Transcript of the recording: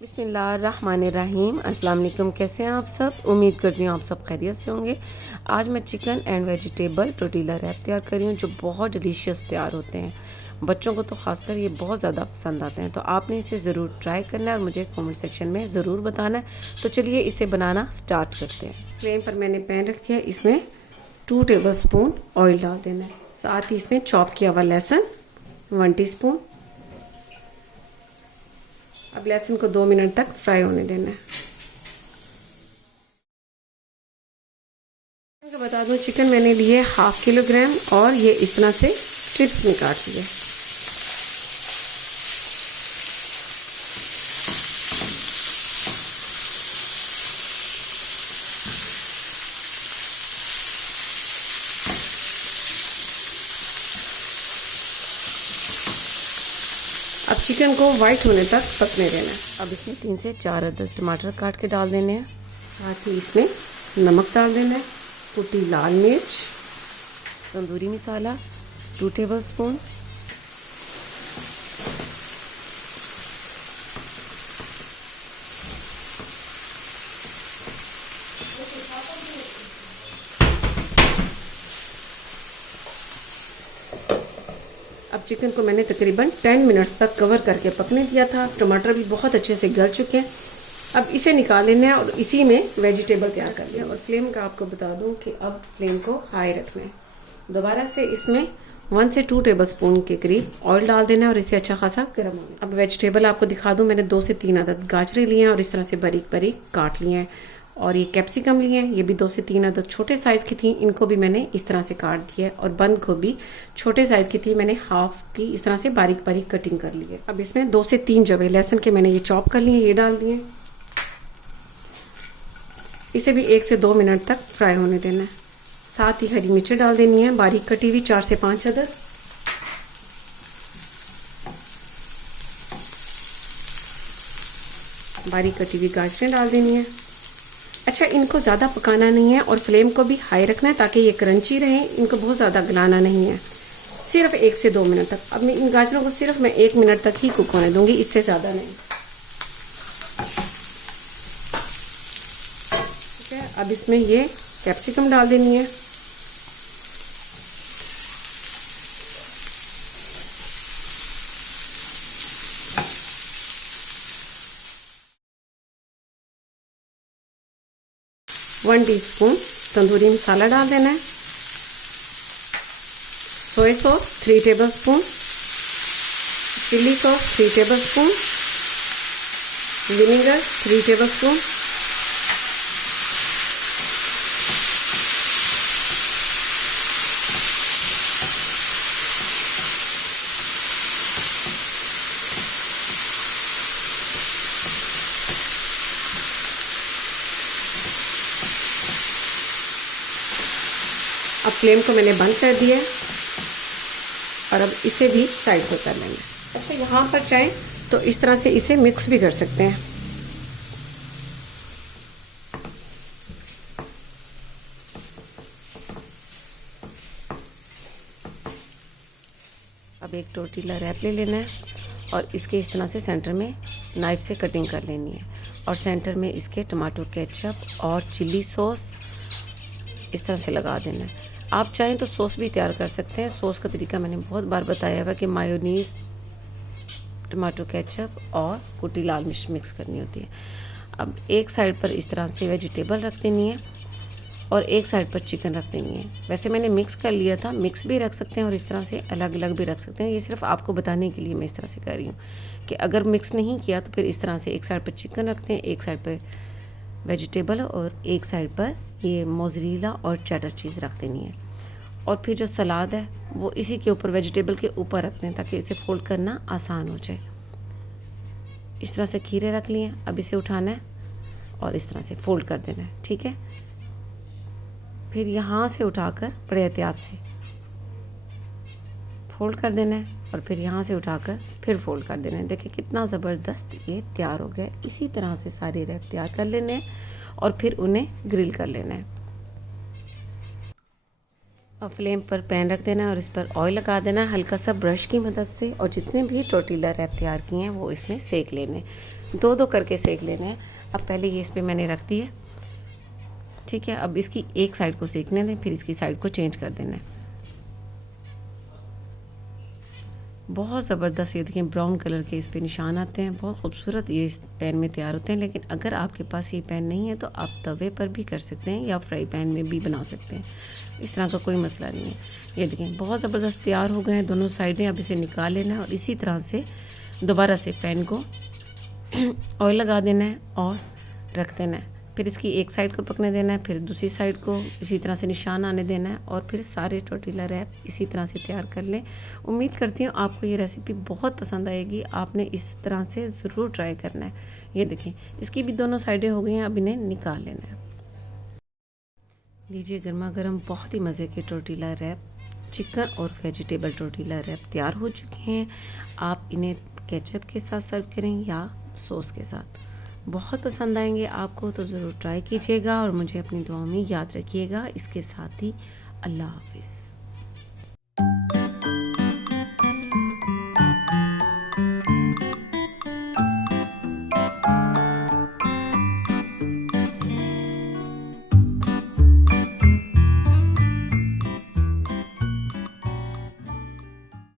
बिस्मिल्लाहिर्रहमानिर्रहीम। अस्सलाम वालेकुम। कैसे हैं आप सब? उम्मीद करती हूँ आप सब खैरियत से होंगे। आज मैं चिकन एंड वेजिटेबल टोटीला रैप तैयार कर रही हूँ जो बहुत डिलीशियस तैयार होते हैं। बच्चों को तो ख़ासकर ये बहुत ज़्यादा पसंद आते हैं, तो आपने इसे ज़रूर ट्राई करना है और मुझे कमेंट सेक्शन में ज़रूर बताना है। तो चलिए इसे बनाना स्टार्ट करते हैं। फ्लेम पर मैंने पैन रख दिया, इसमें 2 टेबल स्पून ऑयल डाल देना है। साथ ही इसमें चॉप किया हुआ लहसुन 1 टीस्पून। अब लहसुन को 2 मिनट तक फ्राई होने देना है। बता दूं, चिकन मैंने लिए 1/2 किलोग्राम और ये इस तरह से स्ट्रिप्स में काट लिए। अब चिकन को वाइट होने तक पकने देना है। अब इसमें 3 से 4 अदद टमाटर काट के डाल देने हैं। साथ ही इसमें नमक डाल देना है, कुटी लाल मिर्च, तंदूरी मसाला 2 टेबल स्पून, अब चिकन को मैंने तकरीबन 10 मिनट्स तक कवर करके पकने दिया था। टमाटर भी बहुत अच्छे से गल चुके हैं। अब इसे निकाल लेना है और इसी में वेजिटेबल तैयार कर लिया। और फ्लेम का आपको बता दूं कि अब फ्लेम को हाई रखना है। दोबारा से इसमें 1 से 2 टेबल स्पून के करीब ऑयल डाल देना है और इसे अच्छा खासा गर्म होना। अब वेजिटेबल आपको दिखा दूं, मैंने 2 से 3 अदद गाजरें लिए हैं और इस तरह से बारीक बारीक काट लिए हैं। और ये कैप्सिकम लिए हैं, ये भी 2 से 3 अदद छोटे साइज़ की थी, इनको भी मैंने इस तरह से काट दिया है। और बंद गोभी छोटे साइज़ की थी, मैंने हाफ की इस तरह से बारीक बारीक कटिंग कर ली है। अब इसमें 2 से 3 जवे लहसुन के मैंने ये चॉप कर लिए, ये डाल दिए। इसे भी 1 से 2 मिनट तक फ्राई होने देना है। साथ ही हरी मिर्चें डाल देनी है, बारीक कटी हुई 4 से 5 अदद। बारीक कटी हुई गाजरें डाल देनी है। अच्छा, इनको ज़्यादा पकाना नहीं है और फ्लेम को भी हाई रखना है ताकि ये क्रंची रहे। इनको बहुत ज़्यादा गलाना नहीं है, सिर्फ 1 से 2 मिनट तक। अब मैं इन गाजरों को सिर्फ 1 मिनट तक ही कुक होने दूंगी, इससे ज़्यादा नहीं। ठीक है, अब इसमें ये कैप्सिकम डाल देनी है। वन टीस्पून तंदूरी मसाला डाल देना है। Soya sauce 3 table spoon, chilli sauce 3 table spoon, vinegar 3 table spoon, अब फ्लेम को मैंने बंद कर दिया और अब इसे भी साइड पर कर लेंगे। अच्छा, यहाँ पर चाहें तो इस तरह से इसे मिक्स भी कर सकते हैं। अब एक टोटीला रैप ले लेना है और इसके इस तरह से सेंटर में नाइफ से कटिंग कर लेनी है और सेंटर में इसके टमाटो केचप और चिल्ली सॉस इस तरह से लगा देना है। आप चाहें तो सॉस भी तैयार कर सकते हैं। सॉस का तरीका मैंने बहुत बार बताया हुआ कि मायोनीज़, टमाटो केचप और कुटी लाल मिर्च मिक्स करनी होती है। अब एक साइड पर इस तरह से वेजिटेबल रख देनी है और एक साइड पर चिकन रख देनी है। वैसे मैंने मिक्स कर लिया था, मिक्स भी रख सकते हैं और इस तरह से अलग अलग भी रख सकते हैं। ये सिर्फ आपको बताने के लिए मैं इस तरह से कर रही हूँ कि अगर मिक्स नहीं किया तो फिर इस तरह से एक साइड पर चिकन रखते हैं, एक साइड पर वेजिटेबल और एक साइड पर ये मोज़रेला और चेडर चीज़ रख देनी है। और फिर जो सलाद है वो इसी के ऊपर वेजिटेबल के ऊपर रखते हैं ताकि इसे फोल्ड करना आसान हो जाए। इस तरह से खीरे रख लिए। अब इसे उठाना है और इस तरह से फोल्ड कर देना है। ठीक है, फिर यहाँ से उठाकर बड़े एहतियात से फोल्ड कर देना है और फिर यहाँ से उठाकर फिर फोल्ड कर देना है। देखिए कितना ज़बरदस्त ये तैयार हो गया। इसी तरह से सारे रैप तैयार कर लेने हैं और फिर उन्हें ग्रिल कर लेना है। अब फ्लेम पर पैन रख देना है और इस पर ऑयल लगा देना है हल्का सा ब्रश की मदद से और जितने भी टोटीला रैप तैयार किए हैं वो इसमें सेक लेने। दो दो करके सेक लेना है। अब पहले ये इस पे मैंने रख दिए, ठीक है। अब इसकी एक साइड को सेकने दें, फिर इसकी साइड को चेंज कर देना है। बहुत ज़बरदस्त ये देखिए ब्राउन कलर के इस पे निशान आते हैं, बहुत खूबसूरत ये इस पैन में तैयार होते हैं। लेकिन अगर आपके पास ये पैन नहीं है तो आप तवे पर भी कर सकते हैं या फ्राई पैन में भी बना सकते हैं, इस तरह का कोई मसला नहीं है। ये देखें बहुत ज़बरदस्त तैयार हो गए हैं दोनों साइडें। अब इसे निकाल लेना है और इसी तरह से दोबारा से पैन को ऑयल लगा देना है और रख देना है। फिर इसकी एक साइड को पकने देना है, फिर दूसरी साइड को इसी तरह से निशान आने देना है और फिर सारे टोर्टिला रैप इसी तरह से तैयार कर लें। उम्मीद करती हूँ आपको ये रेसिपी बहुत पसंद आएगी, आपने इस तरह से ज़रूर ट्राई करना है। ये देखें इसकी भी दोनों साइडें हो गई हैं, अब इन्हें निकाल लेना है। लीजिए गर्मा गर्म बहुत ही मज़े के टोर्टिला रैप, चिकन और वेजिटेबल टोर्टिला रैप तैयार हो चुके हैं। आप इन्हें केचप के साथ सर्व करें या सॉस के साथ, बहुत पसंद आएंगे आपको, तो ज़रूर ट्राई कीजिएगा और मुझे अपनी दुआ में याद रखिएगा। इसके साथ ही अल्लाह हाफिज़।